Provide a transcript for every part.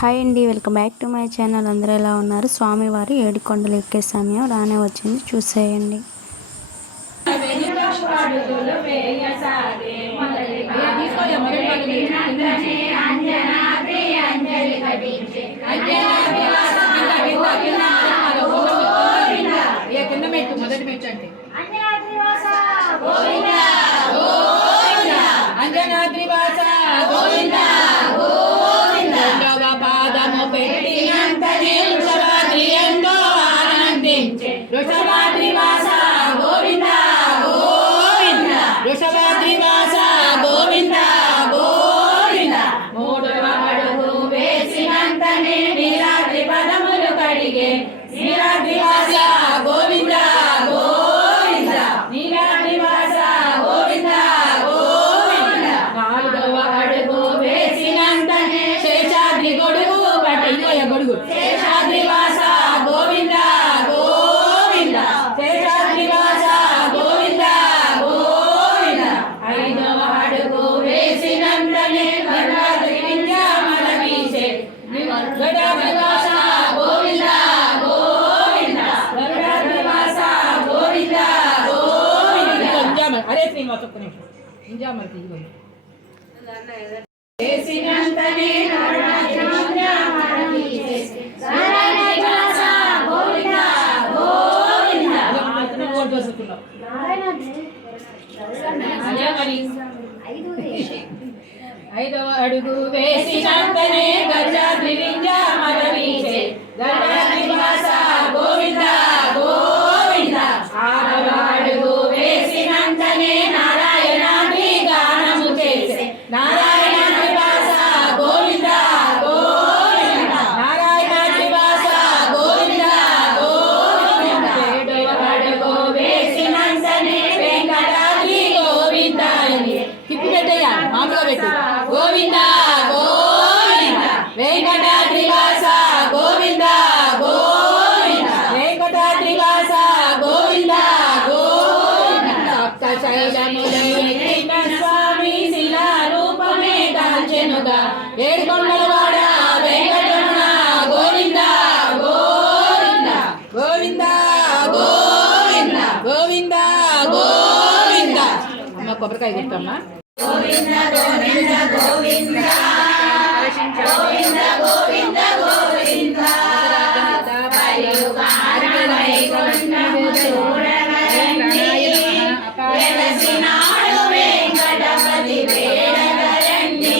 Hi అండి, welcome back to my channel. అందరూ ఎలా ఉన్నారు? స్వామివారి ఏడుకొండలు ఎక్కే సమయం రానే వచ్చింది, చూసేయండి. వృషభాద్రివాస గోవింద గోవింద మూడవ అడుగు వేసినంతనే నీలాద్రి పదములు కడిగే నీలాద్రివాస గోవింద గోవింద నీలాద్రివాస గోవింద గోవింద నాలుగవ అడుగు వేసినంతనే శేషాద్రి గొడుగు పట్టిన గొడుగు శేషాద్రివాస గోవింద గోవింద శేషాద్రివాస గోవింద గోవింద ఐదవ అడుగు వేసినంతనే గరుడాద్రి వింధ్యామల వీసే గరుడాద్రివాస గోవింద గోవింద గరుడాద్రివాస గోవింద గోవింద అరే శ్రీనివాస ఒక్క నిమిషం వింధ్యామల తీసుకోండి వేసినంతనే గరుడాద్రి వింధ్యామల వీసే గరుడాద్రివాస గోవింద గోవింద ఐదవ అడుగు వేసినంతనే గరుడాద్రి వింధ్యామల వీసే గరుడాద్రివాస గోవింద గోవింద ఆరవ అడుగు వేసినంతనే నారాయణాద్రి గానము చేసే నారాయణాద్రివాస గోవింద గోవింద నారాయణాద్రివాస గోవింద గోవింద ఏడవ అడుగు వేసినంతనే వెంకటాద్రి గోవింద తిప్పి పెట్టయ్యా మామూలుగా పెట్టు గోవింద గోవింద వెంకటాద్రివాస గోవింద గోవింద వెంకటాద్రివాస గోవింద గోవింద సప్త శైలములైన స్వామి శిలా రూపమే దాల్చెనుగా ఏడుకొండలవాడ వెంకటరమణ గోవింద గోవింద గోవింద గోవింద గోవింద గోవింద అమ్మ కొబ్బరికాయ తిట్టమ్మా గోవింద గోవింద గోవింద గోవింద గోవింద గోవింద వెలసినాడు వెంకటపతి వేడగరండి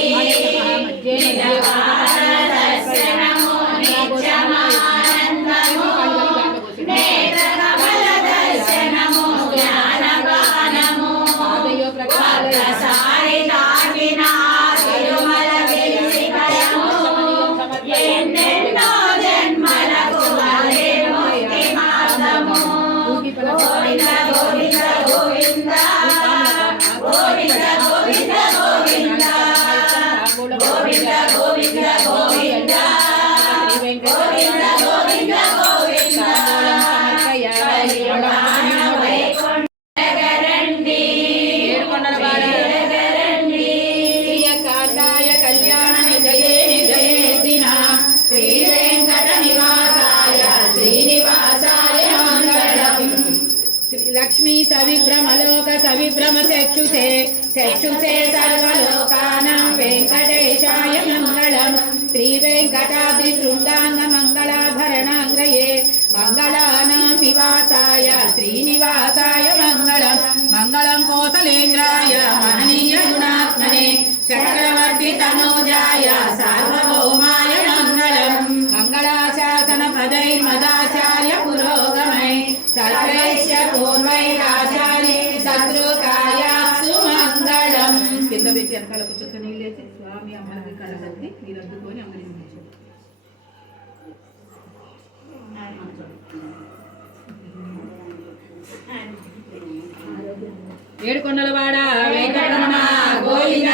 దర్శనము నిత్యమానందము నేత్రకమల దర్శనము జ్ఞానగానము ఒక్కసారి తాకిన తిరుమల విరిసికయము ఎన్నెన్నో జన్మలకు అదే ముక్తి మార్గము గోవింద గోవింద గోవింద గోవింద గోవింద గోవింద గోవింద గోవింద గోవింద గోవింద గోవింద గోవింద వైకుంఠగరండి ఏడుకొండలవాడ కాండాయ కళ్యాణ నిజయే నిజయేసిన శ్రీ వెంకట నివాసాయ శ్రీనివాసాయ మంగళం లక్ష్మీ సవిభ్రమలోక సవిభ్రమ చక్షుషే చక్షుషే సర్వలోకానాం వెంకటేశాయ మంగళం శ్రీ వెంకటాద్రి శృంగాంగ మంగళాభరణాంగ్రయే మంగళానాం నివాసాయ శ్రీనివాసాయ మంగళం మంగళం కోసలేంద్రాయ మహనీయ గుణాత్మనే చక్రవర్తి తనూజాయ సార్వభౌమాయ మంగళం మంగళాశాసన పదైర్మదాచార్య పురోగమై సర్వైశ్య పూర్వైరాచార్య శత్రుకాయాసు మంగళం కింద పెట్టి వెనకాలకు చుక్క నీళ్ళేసి స్వామి అమ్మకి కళ్ళగద్ది మీరు అద్దుకొని అమ్మని ఏడుకొండలవాడ వెంకటరమణ గోవింద